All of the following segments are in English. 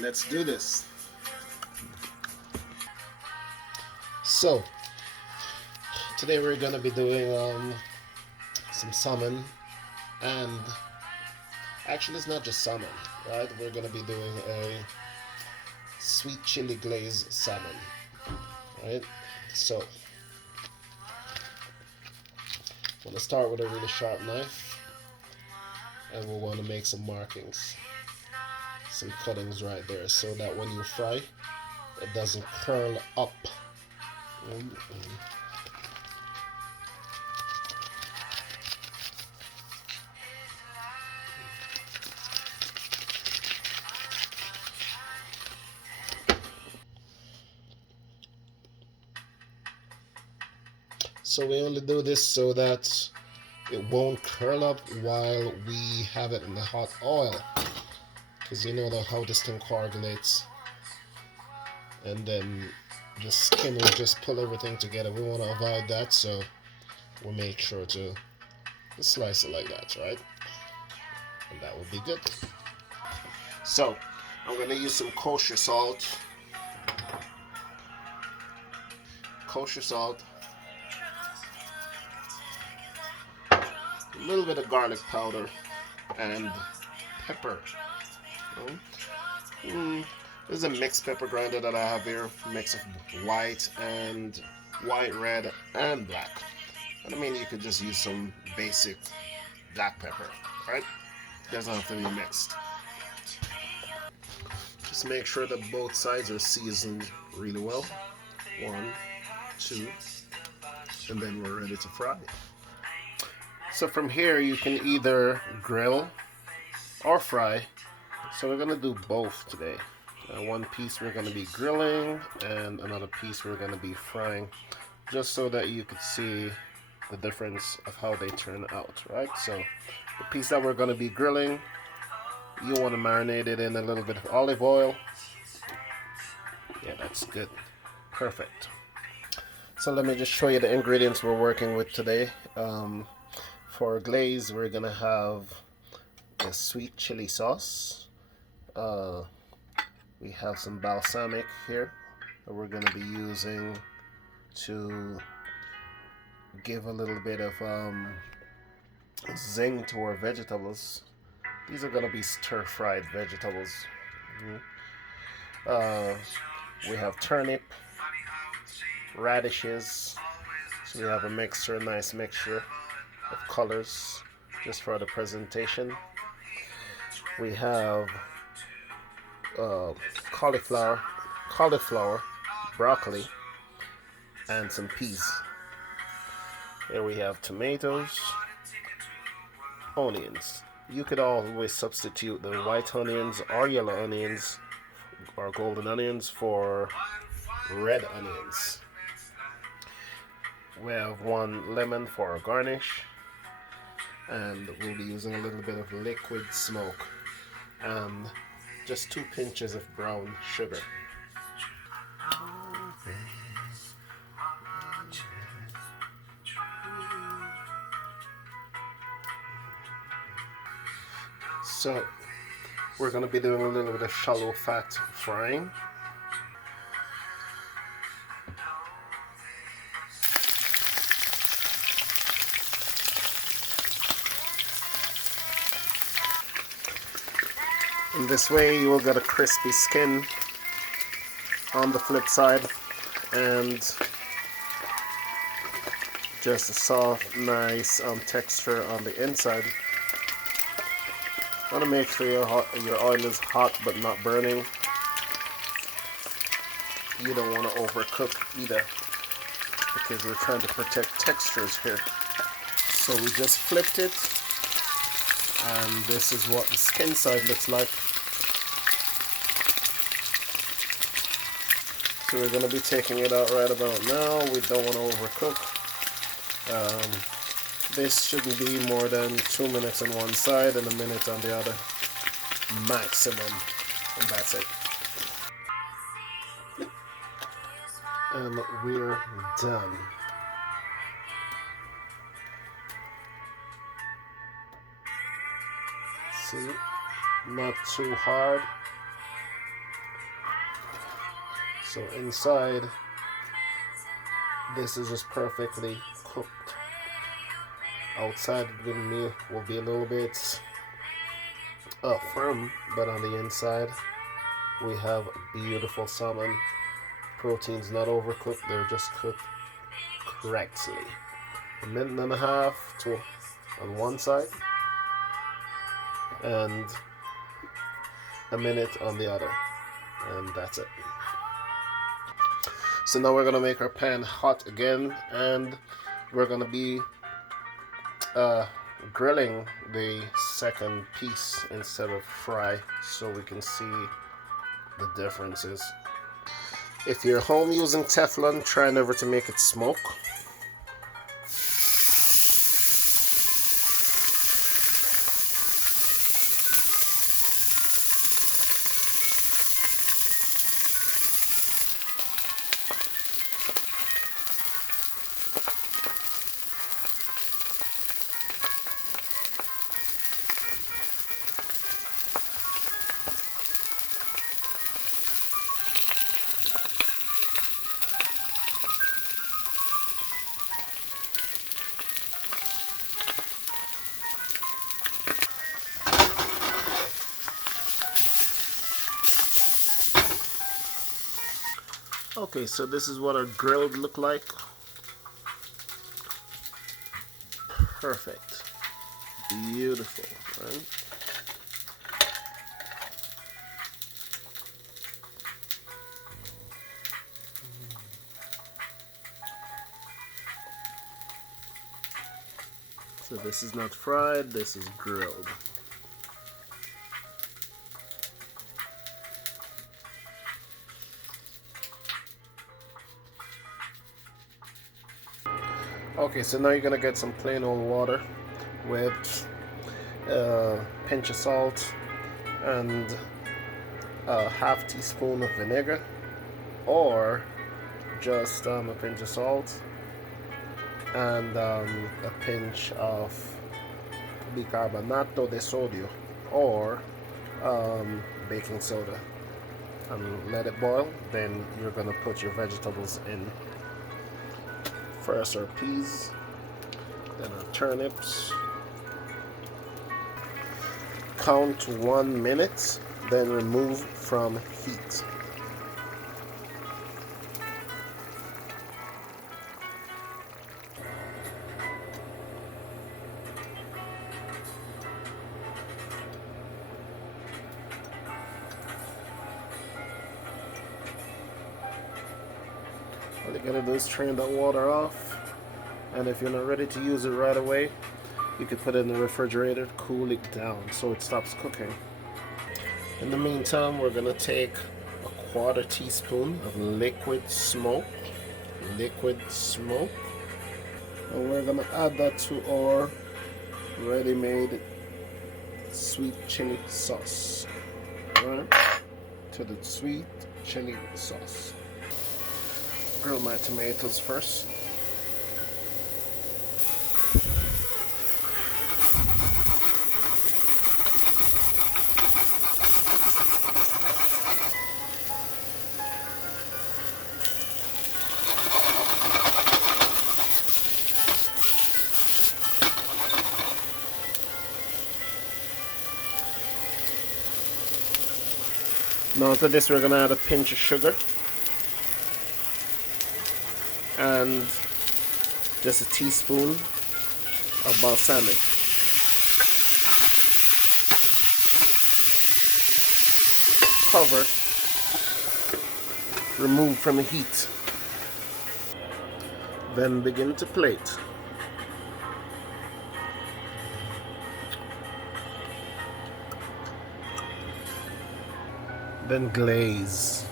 Let's do this. So today we're gonna be doing some salmon, and actually it's not just salmon, right? We're gonna be doing a sweet chili glazed salmon, right? So I'm gonna start with a really sharp knife, and we'll want to make some markings, some cuttings right there, so that when you fry, it doesn't curl up. So we only do this so that it won't curl up while we have it in the hot oil, because you know how this thing coagulates, and then the skin will just pull everything together. We want to avoid that, so we'll make sure to slice it like that, right? And that will be good. So I'm going to use some kosher salt, a little bit of garlic powder, and pepper. This is a mixed pepper grinder that I have here, mix of white, red, and black. But I mean, you could just use some basic black pepper, right? Doesn't have to be mixed. Just make sure that both sides are seasoned really well. 1, 2, and then we're ready to fry. So from here, you can either grill or fry. So we're gonna do both today. One piece we're gonna be grilling, and another piece we're gonna be frying, just so that you could see the difference of how they turn out, right? So the piece that we're gonna be grilling, you want to marinate it in a little bit of olive oil. Yeah, that's good. Perfect. So let me just show you the ingredients we're working with today. For glaze, we're gonna have a sweet chili sauce. We have some balsamic here that we're going to be using to give a little bit of zing to our vegetables. These are going to be stir-fried vegetables. We have turnip, radishes. So we have a nice mixture of colors just for the presentation. We have cauliflower, broccoli, and some peas. Here we have tomatoes, onions. You could always substitute the white onions or yellow onions or golden onions for red onions. We have 1 lemon for a garnish, and we'll be using a little bit of liquid smoke and just 2 pinches of brown sugar. So we're going to be doing a little bit of shallow fat frying. In this way you will get a crispy skin on the flip side, and just a soft, nice texture on the inside. Want to make sure your oil is hot but not burning. You don't want to overcook either, because we're trying to protect textures here. So we just flipped it, and this is what the skin side looks like. So we're going to be taking it out right about now. We don't want to overcook. This shouldn't be more than 2 minutes on one side and a minute on the other, maximum, and that's it. And we're done. See, not too hard, So inside, this is just perfectly cooked. Outside will be a little bit firm, but on the inside we have beautiful salmon. Proteins not overcooked, they're just cooked correctly. A minute and a half to on one side and a minute on the other, and that's it. So now we're going to make our pan hot again, and we're going to be grilling the second piece instead of fry, so we can see the differences. If you're home using Teflon, try never to make it smoke. Okay, so this is what our grilled look like. Perfect. Beautiful, right? So this is not fried, this is grilled. Okay, so now you're gonna get some plain old water with a pinch of salt and a half teaspoon of vinegar, or just a pinch of salt and a pinch of bicarbonato de sodio, or baking soda, and let it boil. Then you're gonna put your vegetables in. First our peas, then our turnips. Count 1 minute, then remove from heat. All you gotta do is drain that water off, and if you're not ready to use it right away, you can put it in the refrigerator, cool it down so it stops cooking. In the meantime, we're gonna take a 1/4 teaspoon of liquid smoke, and we're gonna add that to our ready-made sweet chili sauce. Alright, to the sweet chili sauce. Grill my tomatoes first. Now to this we're going to add a pinch of sugar and just a teaspoon of balsamic. Cover, remove from the heat. Then begin to plate. Then glaze.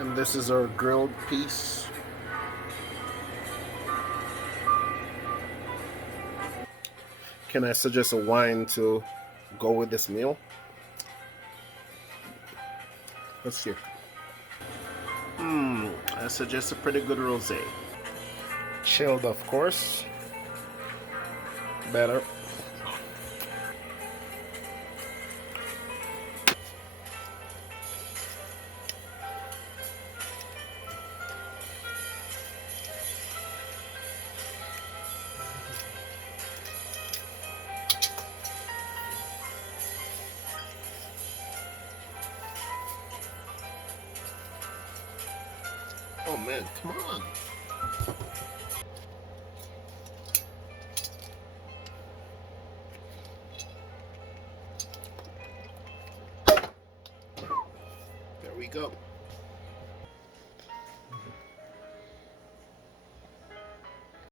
And this is our grilled piece. Can I suggest a wine to go with this meal? Let's see. I suggest a pretty good rosé. Chilled, of course. Better. Oh man, come on. There we go.